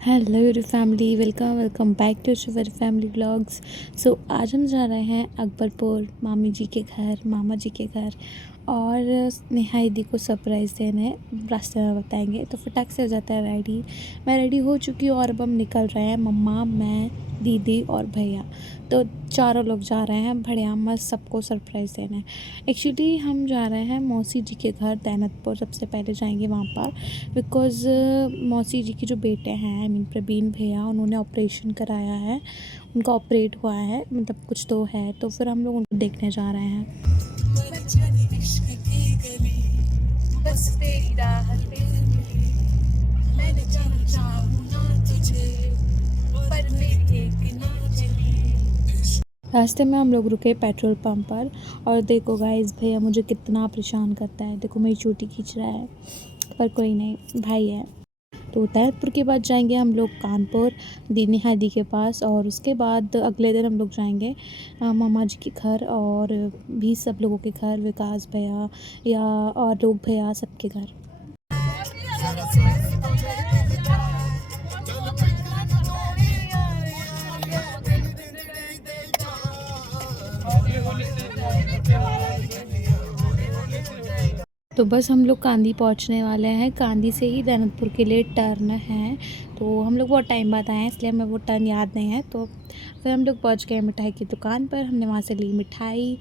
Hello YouTube family, welcome back to शुवर family vlogs. So आज हम जा रहे हैं अकबरपुर मामी जी के घर, मामा जी के घर, और नेहा दीदी को सरप्राइज़ देने रास्ते में बताएंगे। तो फटाक से हो जाता है रेडी। मैं रेडी हो चुकी हूँ और अब हम निकल रहे हैं, मम्मा, मैं, दीदी और भैया। तो चारों लोग जा रहे हैं बढ़िया मस्त सबको सरप्राइज़ देने। एक्चुअली हम जा रहे हैं मौसी जी के घर दैनतपुर, सबसे पहले जाएंगे वहाँ पर, बिकॉज़ मौसी जी के जो बेटे हैं, आई मीन प्रवीण भैया, उन्होंने ऑपरेशन कराया है, उनका ऑपरेट हुआ है, मतलब कुछ तो है। तो फिर हम लोग उनको देखने जा रहे हैं। बस तेरी राह पे मैंने जाना चाहूँ ना तुझे, पर मेरी एक ना चली। रास्ते में हम लोग रुके पेट्रोल पंप पर, और देखो गाइस, भैया मुझे कितना परेशान करता है। देखो मेरी चोटी खींच रहा है, पर कोई नहीं, भाई है। तो दैतपुर के बाद जाएंगे हम लोग कानपुर दीदी हादी के पास, और उसके बाद अगले दिन हम लोग जाएंगे मामा जी के घर, और भी सब लोगों के घर, विकास भैया या और लोग भैया सबके घर। तो बस हम लोग कांदी पहुंचने वाले हैं। कांदी से ही दैनतपुर के लिए टर्न है, तो हम लोग बहुत टाइम बाद आए हैं, इसलिए हमें वो टर्न याद नहीं है। तो फिर हम लोग पहुंच गए मिठाई की दुकान पर, हमने वहाँ से ली मिठाई।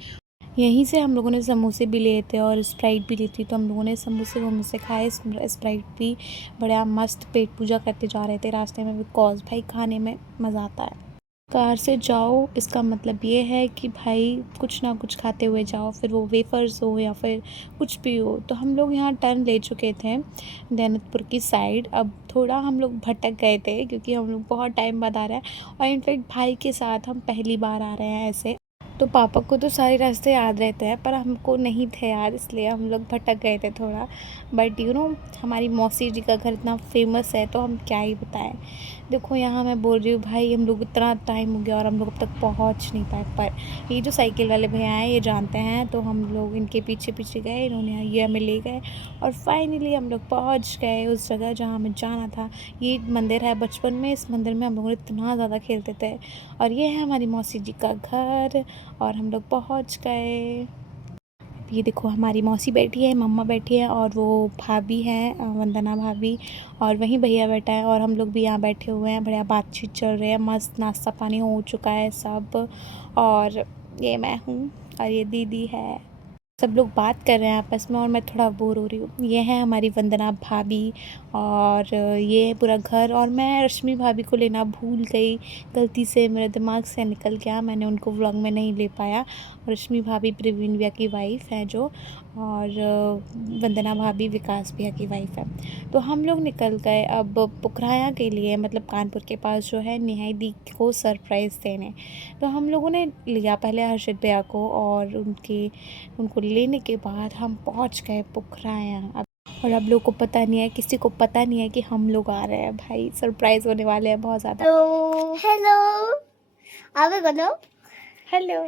यहीं से हम लोगों ने समोसे भी लिए थे और स्प्राइट भी ली थी, तो हम लोगों ने समोसे वमोसे खाए, स्प्राइट भी। बड़ा मस्त पेट पूजा करते जा रहे थे रास्ते में, बिकॉज भाई खाने में मज़ा आता है। कार से जाओ इसका मतलब ये है कि भाई कुछ ना कुछ खाते हुए जाओ, फिर वो वेफर्स हो या फिर कुछ भी हो। तो हम लोग यहाँ टर्न ले चुके थे दैनतपुर की साइड। अब थोड़ा हम लोग भटक गए थे क्योंकि हम लोग बहुत टाइम बाद आ रहे हैं, और इनफेक्ट भाई के साथ हम पहली बार आ रहे हैं ऐसे। तो पापा को तो सारे रास्ते याद रहते हैं, पर हमको नहीं थे याद, इसलिए हम लोग भटक गए थे थोड़ा। बट हमारी मौसी जी का घर इतना फेमस है, तो हम क्या ही बताएं। देखो यहाँ मैं बोल रही हूँ भाई, हम लोग इतना टाइम हो गया और हम लोग अब तक पहुँच नहीं पाए। पर ये जो साइकिल वाले भैया हैं ये जानते हैं, तो हम लोग इनके पीछे पीछे गए, इन्होंने ये हमें ले गए, और फाइनली हम लोग पहुँच गए उस जगह जहाँ हमें जाना था। ये मंदिर है, बचपन में इस मंदिर में हम लोगों ने इतना ज़्यादा खेलते थे। और ये है हमारी मौसी जी का घर, और हम लोग पहुंच गए। ये देखो हमारी मौसी बैठी है, मम्मा बैठी है, और वो भाभी हैं, वंदना भाभी, और वहीं भैया बैठा है, और हम लोग भी यहाँ बैठे हुए हैं। बढ़िया बातचीत चल रही है, मस्त नाश्ता पानी हो चुका है सब। और ये मैं हूँ, और ये दीदी है। सब लोग बात कर रहे हैं आपस में, और मैं थोड़ा बोर हो रही हूँ। ये है हमारी वंदना भाभी, और ये है पूरा घर। और मैं रश्मि भाभी को लेना भूल गई, गलती से मेरे दिमाग से निकल गया, मैंने उनको व्लॉग में नहीं ले पाया। रश्मि भाभी प्रवीण भैया की वाइफ़ है जो, और वंदना भाभी विकास भैया की वाइफ़ है। तो हम लोग निकल गए अब पुखराया के लिए, मतलब कानपुर के पास जो है, नेहा दी को सरप्राइज़ देने। तो हम लोगों ने लिया पहले हर्षित भैया को, और उनको लेने के बाद हम पहुंच गए पुखराया। और अब लोग को पता नहीं है, किसी को पता नहीं है कि हम लोग आ रहे हैं। भाई सरप्राइज होने वाले हैं बहुत ज़्यादा। हेलो आगे बोलो हेलो।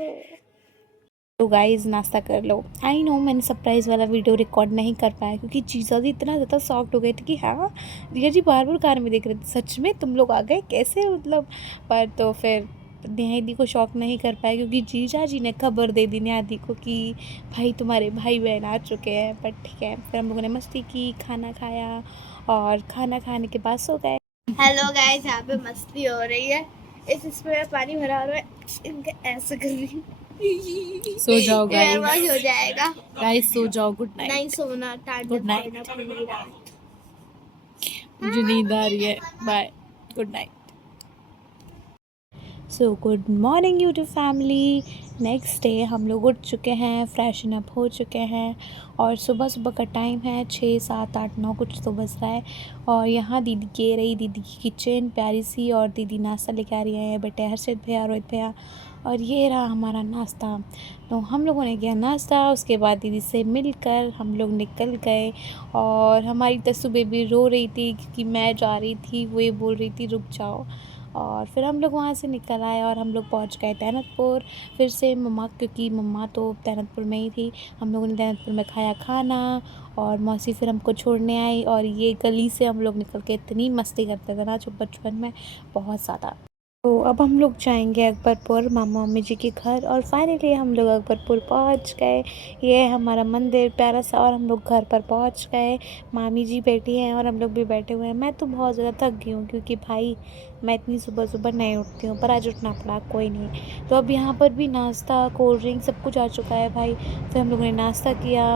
तो गाइस नाश्ता कर लो। आई नो मैंने सरप्राइज़ वाला वीडियो रिकॉर्ड नहीं कर पाया, क्योंकि जीजा जी इतना ज़्यादा शॉक्ड हो गए थे कि हाँ, जीजा जी बार बार कार में देख रहे थे, सच में तुम लोग आ गए कैसे, मतलब। पर तो फिर नेहा दी को शौक नहीं कर पाए, क्योंकि जीजा जी ने खबर दे दी नेहा दी को कि भाई तुम्हारे भाई बहन आ चुके हैं। पर ठीक है, फिर हम लोगों ने मस्ती की, खाना खाया, और खाना खाने के बाद सो गए। हेलो गाइस, यहाँ पे मस्ती हो रही है। इसमें पानी भरा हुआ है, इनका ऐसे कर रही हूँ। सो जाओ गाइस, हो जाएगा। गाइस सो जाओ, गुड नाइट। नहीं सोना, गुड नाइट। मुझे नींद आ रही है, bye, good night. So good morning YouTube family. Next day हम लोग उठ चुके हैं, फ्रेशन अप हो चुके हैं, और सुबह सुबह का टाइम है 6 7 8 9 कुछ तो बज रहा है। और यहाँ दीदी के रही, दीदी की किचन प्यारी सी, और दीदी नाश्ता लेके आ रही है, बेटे हर्षित भैया, रोहित भैया, और ये रहा हमारा नाश्ता। तो हम लोगों ने किया नाश्ता, उसके बाद दीदी से मिलकर हम लोग निकल गए। और हमारी तस्सु बेबी रो रही थी क्योंकि मैं जा रही थी, वो ये बोल रही थी रुक जाओ। और फिर हम लोग वहाँ से निकल आए और हम लोग पहुँच गए तैनतपुर। फिर से मम्मा, क्योंकि मम्मा तो तैनतपुर में ही थी, हम लोगों ने तैनतपुर में खाया खाना और मौसी फिर हमको छोड़ने आई। और ये गली से हम लोग निकल के इतनी मस्ती करते थे ना जो बचपन में, बहुत ज़्यादा। तो अब हम लोग जाएंगे अकबरपुर मामा मम्मी जी के घर। और फाइनली हम लोग अकबरपुर पहुंच गए। ये है हमारा मंदिर प्यारा सा, और हम लोग घर पर पहुंच गए। मामी जी बैठी हैं और हम लोग भी बैठे हुए हैं। मैं तो बहुत ज़्यादा थक गई हूँ, क्योंकि भाई मैं इतनी सुबह सुबह नहीं उठती हूँ, पर आज उठना पड़ा, कोई नहीं। तो अब यहाँ पर भी नाश्ता कोल्ड ड्रिंक सब कुछ आ चुका है भाई। फिर हम लोगों ने नाश्ता किया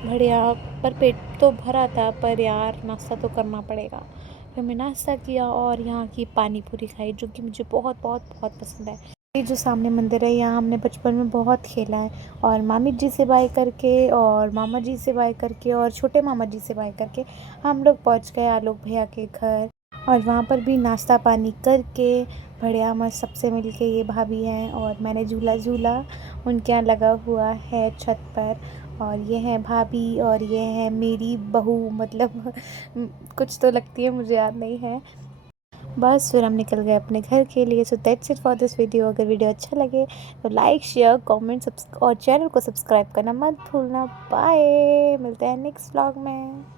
बढ़िया, पर पेट तो भरा था, पर यार नाश्ता तो करना पड़ेगा। फिर मैं नाश्ता किया और यहाँ की पानी पूरी खाई, जो कि मुझे बहुत बहुत बहुत पसंद है। ये जो सामने मंदिर है, यहाँ हमने बचपन में बहुत खेला है। और मामी जी से बाय करके और मामा जी से बाय करके और छोटे मामा जी से बाय करके हम लोग पहुँच गए आलोक भैया के घर। और वहाँ पर भी नाश्ता पानी करके बढ़िया मस्त सबसे मिल के, ये भाभी हैं और मैंने झूला झूला उनके यहाँ लगा हुआ है छत पर। और ये है भाभी और ये है मेरी बहू, मतलब कुछ तो लगती है, मुझे याद नहीं है। बस फिर हम निकल गए अपने घर के लिए। So that's it for this video. अगर वीडियो अच्छा लगे तो लाइक शेयर कमेंट और चैनल को सब्सक्राइब करना मत भूलना। बाय, मिलते हैं नेक्स्ट व्लॉग में।